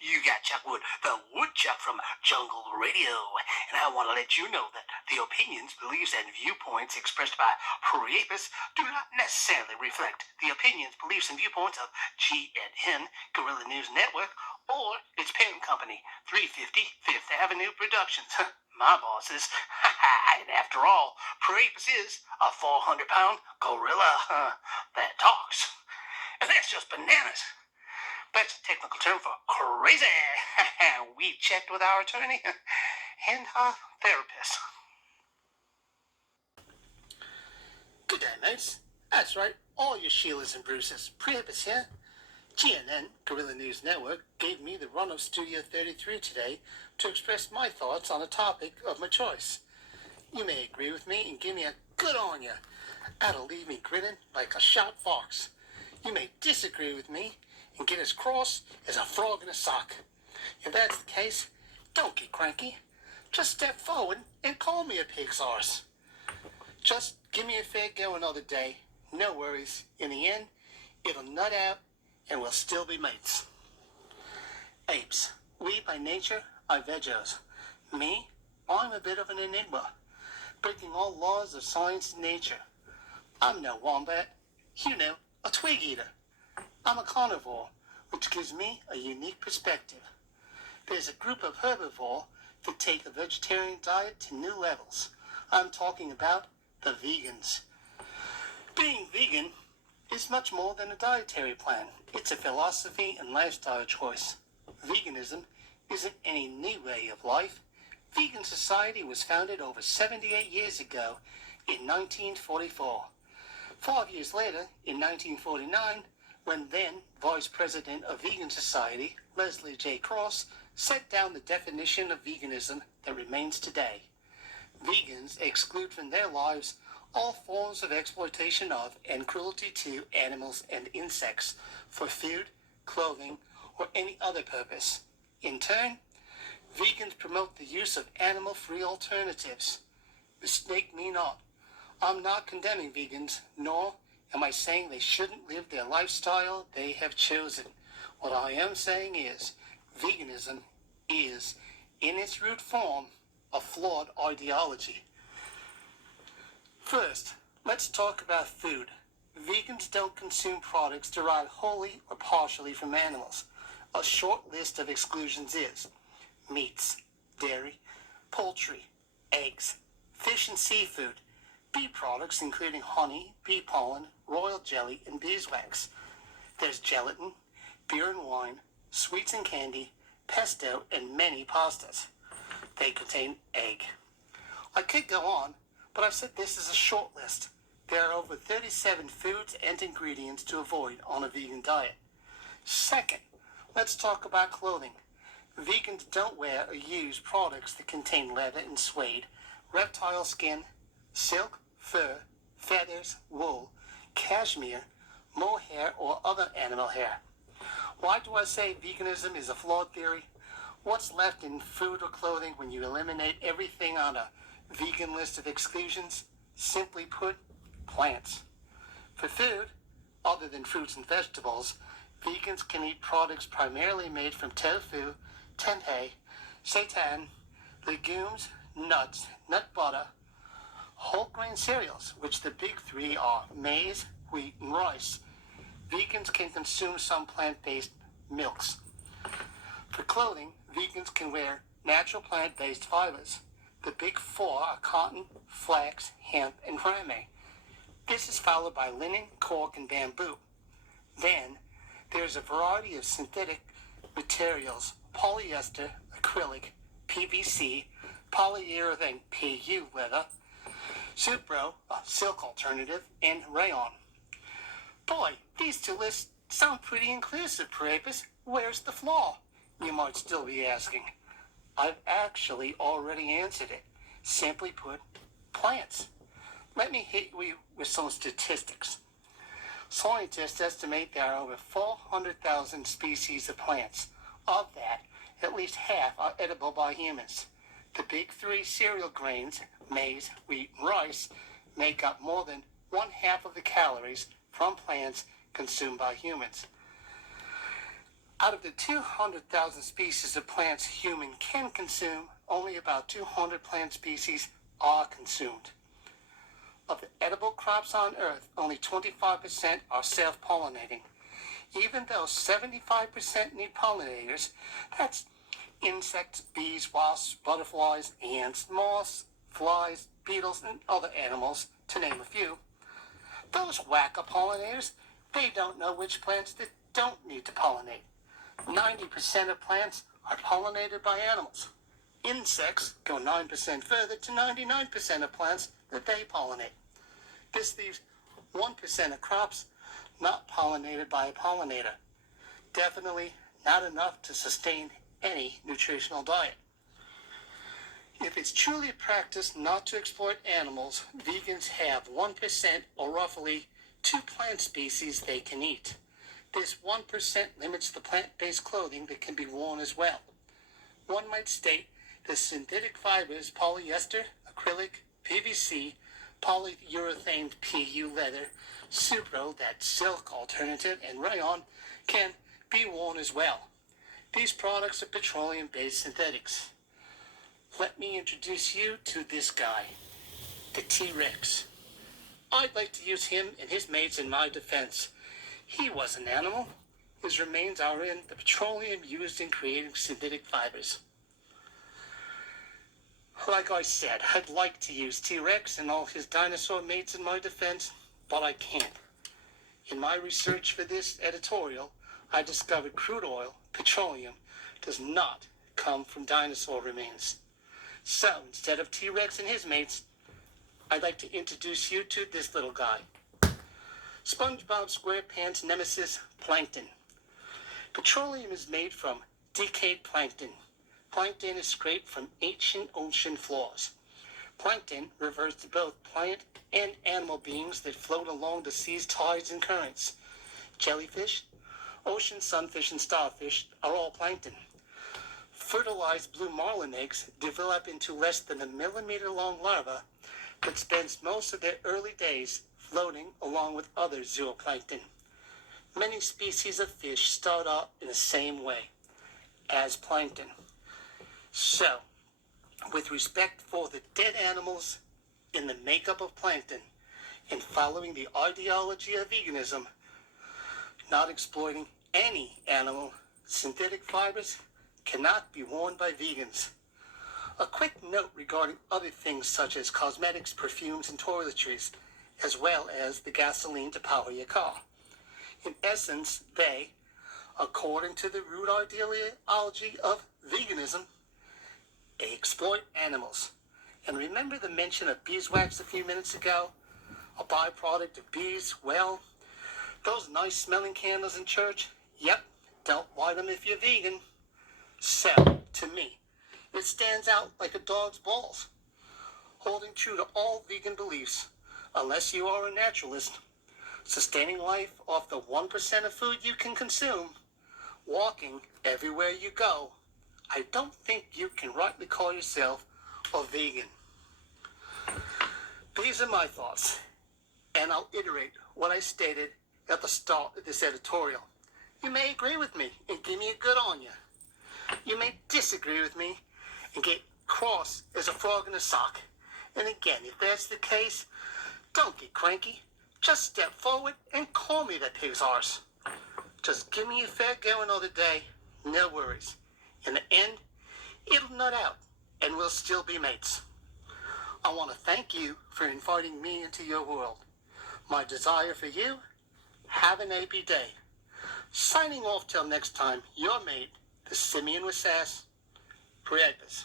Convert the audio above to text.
You got Chuckwood, the woodchuck from Jungle Radio, and I want to let you know that the opinions, beliefs, and viewpoints expressed by PriAPEus do not necessarily reflect the opinions, beliefs, and viewpoints of GNN, Gorilla News Network, or its parent company, 350 Fifth Avenue Productions. My bosses. And after all, PriAPEus is a 400-pound gorilla that talks. And that's just bananas. That's a technical term for crazy. We checked with our attorney and our therapist. Good day, mates. That's right, all your Sheilas and Bruces. PriAPEus here. GNN, Gorilla News Network, gave me the run of Studio 33 today to express my thoughts on a topic of my choice. You may agree with me and give me a good on ya. That'll leave me grinning like a shot fox. You may disagree with me and get as cross as a frog in a sock. If that's the case, don't get cranky. Just step forward and call me a pig's arse. Just give me a fair go another day. No worries. In the end, it'll nut out and we'll still be mates. Apes. We by nature are vegos. Me, I'm a bit of an enigma, breaking all laws of science and nature. I'm no wombat. You know, a twig eater. I'm a carnivore, which gives me a unique perspective. There's a group of herbivores that take a vegetarian diet to new levels. I'm talking about the vegans. Being vegan is much more than a dietary plan. It's a philosophy and lifestyle choice. Veganism isn't any new way of life. Vegan society was founded over 78 years ago in 1944. 5 years later, in 1949, when then Vice President of Vegan Society, Leslie J. Cross, set down the definition of veganism that remains today. Vegans exclude from their lives all forms of exploitation of and cruelty to animals and insects for food, clothing, or any other purpose. In turn, vegans promote the use of animal-free alternatives. Mistake me not. I'm not condemning vegans, nor am I saying they shouldn't live their lifestyle they have chosen. What I am saying is, veganism is, in its root form, a flawed ideology. First, let's talk about food. Vegans don't consume products derived wholly or partially from animals. A short list of exclusions is meats, dairy, poultry, eggs, fish and seafood, bee products including honey, bee pollen, royal jelly, and beeswax. There's gelatin, beer and wine, sweets and candy, pesto, and many pastas. They contain egg. I could go on, but I've said this is a short list. There are over 37 foods and ingredients to avoid on a vegan diet. Second, let's talk about clothing. Vegans don't wear or use products that contain leather and suede, reptile skin, silk, fur, feathers, wool, cashmere, mohair, or other animal hair. Why do I say veganism is a flawed theory? What's left in food or clothing when you eliminate everything on a vegan list of exclusions? Simply put, plants. For food, other than fruits and vegetables, vegans can eat products primarily made from tofu, tempeh, seitan, legumes, nuts, nut butter, whole grain cereals, which the big three are maize, wheat, and rice. Vegans can consume some plant-based milks. For clothing, vegans can wear natural plant-based fibers. The big four are cotton, flax, hemp, and ramie. This is followed by linen, cork, and bamboo. Then, there's a variety of synthetic materials, polyester, acrylic, PVC, polyurethane PU leather, Supro, a silk alternative, and rayon. Boy, these two lists sound pretty inclusive, PriAPEus. Where's the flaw? You might still be asking. I've actually already answered it. Simply put, plants. Let me hit you with some statistics. Scientists estimate there are over 400,000 species of plants. Of that, at least half are edible by humans. The big three cereal grains, maize, wheat, and rice, make up more than 1/2 of the calories from plants consumed by humans. Out of the 200,000 species of plants humans can consume, only about 200 plant species are consumed. Of the edible crops on Earth, only 25% are self-pollinating. Even though 75% need pollinators, that's insects, bees, wasps, butterflies, ants, moths, flies, beetles, and other animals, to name a few. Those whacker pollinators, they don't know which plants that don't need to pollinate. 90% of plants are pollinated by animals. Insects go 9% further to 99% of plants that they pollinate. This leaves 1% of crops not pollinated by a pollinator. Definitely not enough to sustain any nutritional diet. If it's truly a practice not to exploit animals, vegans have 1% or roughly 2 plant species they can eat. This 1% limits the plant-based clothing that can be worn as well. One might state that synthetic fibers, polyester, acrylic, PVC, polyurethane PU leather, supro, that silk alternative, and rayon can be worn as well. These products are petroleum-based synthetics. Let me introduce you to this guy, the T-Rex. I'd like to use him and his mates in my defense. He was an animal. His remains are in the petroleum used in creating synthetic fibers. Like I said, I'd like to use T-Rex and all his dinosaur mates in my defense, but I can't. In my research for this editorial, I discovered crude oil, petroleum, does not come from dinosaur remains. So, instead of T-Rex and his mates, I'd like to introduce you to this little guy. SpongeBob SquarePants' nemesis, plankton. Petroleum is made from decayed plankton. Plankton is scraped from ancient ocean floors. Plankton refers to both plant and animal beings that float along the sea's tides and currents. Jellyfish, ocean sunfish, and starfish are all plankton. Fertilized blue marlin eggs develop into less than a millimeter-long larva that spends most of their early days floating along with other zooplankton. Many species of fish start out in the same way, as plankton. So, with respect for the dead animals in the makeup of plankton, and following the ideology of veganism, not exploiting any animal, synthetic fibers cannot be worn by vegans. A quick note regarding other things such as cosmetics, perfumes, and toiletries, as well as the gasoline to power your car. In essence, they, according to the root ideology of veganism, they exploit animals. And remember the mention of beeswax a few minutes ago? A byproduct of bees? Well, those nice smelling candles in church? Yep, don't light them if you're vegan. So, to me, it stands out like a dog's balls. Holding true to all vegan beliefs, unless you are a naturalist, sustaining life off the 1% of food you can consume, walking everywhere you go, I don't think you can rightly call yourself a vegan. These are my thoughts, and I'll iterate what I stated at the start of this editorial. You may agree with me and give me a good on you. You may disagree with me and get cross as a frog in a sock. And again, if that's the case, don't get cranky. Just step forward and call me that pig's arse. Just give me a fair go another day, no worries. In the end, it'll nut out, and we'll still be mates. I want to thank you for inviting me into your world. My desire for you, have an happy day. Signing off till next time, your mate, the Simian with Sass, PriAPEus.